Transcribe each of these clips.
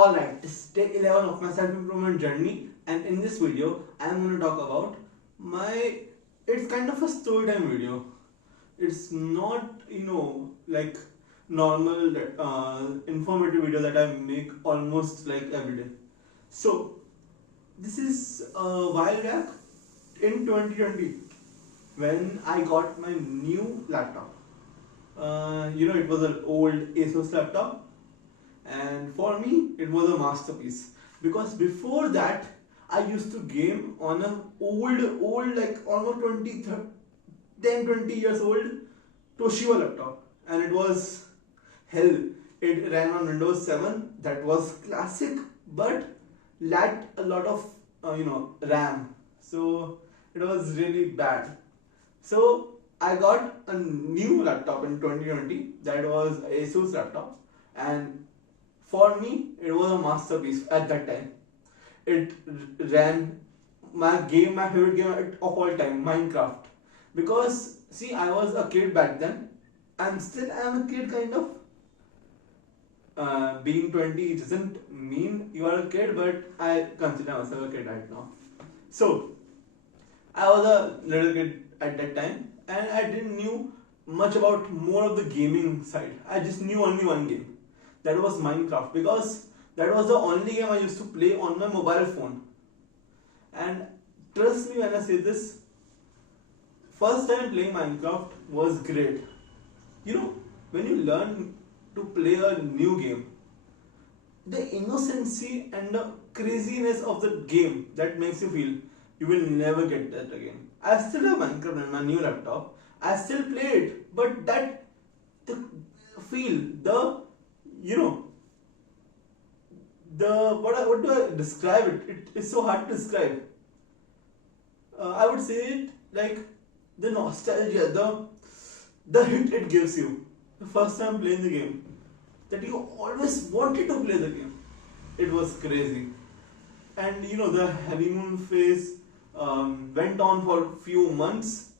Alright, it's day 11 of my self-improvement journey, and in this video I'm going to talk about it's kind of a story time video. It's not, like normal informative video that I make almost like every day. So, this is a while back in 2020 when I got my new laptop. It was an old ASUS laptop, and for me it was a masterpiece because before that I used to game on a old like almost 20 years old Toshiba laptop, and it was hell. It ran on Windows 7. That was classic, but lacked a lot of RAM, so it was really bad. So I got a new laptop in 2020. That was ASUS laptop, and for me it was a masterpiece at that time. It ran my favorite game of all time, Minecraft. Because see, I was a kid back then, and still I am a kid kind of. Being 20 doesn't mean you are a kid, but I consider myself a kid right now. So I was a little kid at that time, and I didn't knew much about more of the gaming side. I just knew only one game. That was Minecraft, because that was the only game I used to play on my mobile phone. And trust me when I say this, first time playing Minecraft was great. When you learn to play a new game, the innocency and the craziness of the game that makes you feel, you will never get that again. I still have Minecraft on my new laptop. I still play it, but the feel, what do I describe it? It is so hard to describe. I would say it like the nostalgia, the hit it gives you the first time playing the game, that you always wanted to play the game. It was crazy, and the honeymoon phase went on for a few months.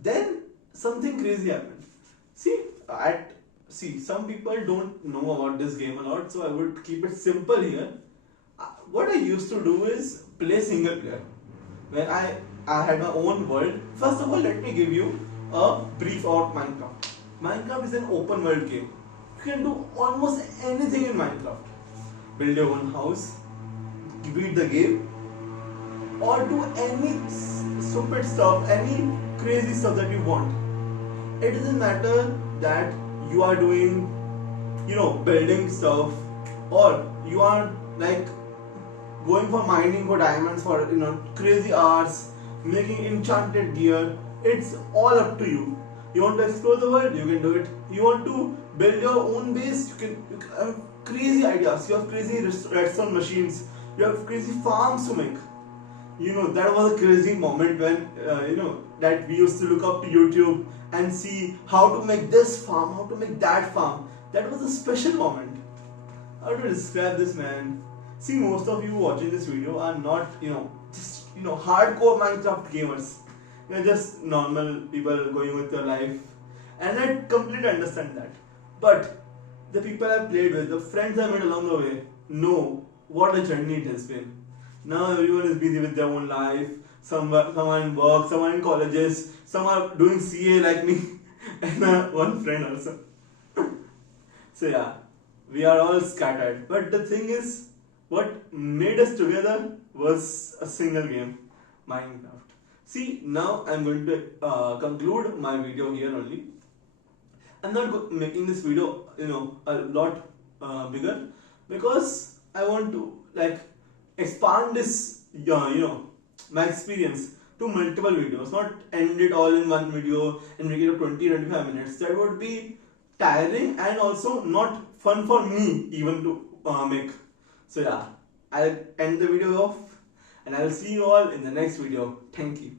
Then something crazy happened. Some people don't know about this game a lot, so I would keep it simple here. What I used to do is play single player. When I had my own world. First of all, let me give you a brief about Minecraft. Minecraft is an open world game. You can do almost anything in Minecraft. Build your own house, beat the game, or do any stupid stuff, any crazy stuff that you want. It doesn't matter that you are doing, building stuff, or you are like going for mining for diamonds for crazy arts, making enchanted gear. It's all up to you. You want to explore the world, you can do it. You want to build your own base, you have crazy ideas. You have crazy redstone machines. You have crazy farms to make. That was a crazy moment when that we used to look up to YouTube and see how to make this farm, how to make that farm. That was a special moment. How to describe this, man? See, most of you watching this video are not just hardcore Minecraft gamers. You're just normal people going with their life, and I completely understand that. But the people I've played with, the friends I made along the way, know what a journey it has been. Now everyone is busy with their own life. Some are in work, some are in colleges, some are doing CA like me, and one friend also. So yeah, we are all scattered. But the thing is, what made us together was a single game, Minecraft. See, now I'm going to conclude my video here only. I'm not making this video, a lot bigger, because I want to expand this, my experience to multiple videos, not end it all in one video and make it a 20-25 minutes. That would be tiring and also not fun for me even to make. So yeah, I'll end the video off, and I'll see you all in the next video. Thank you.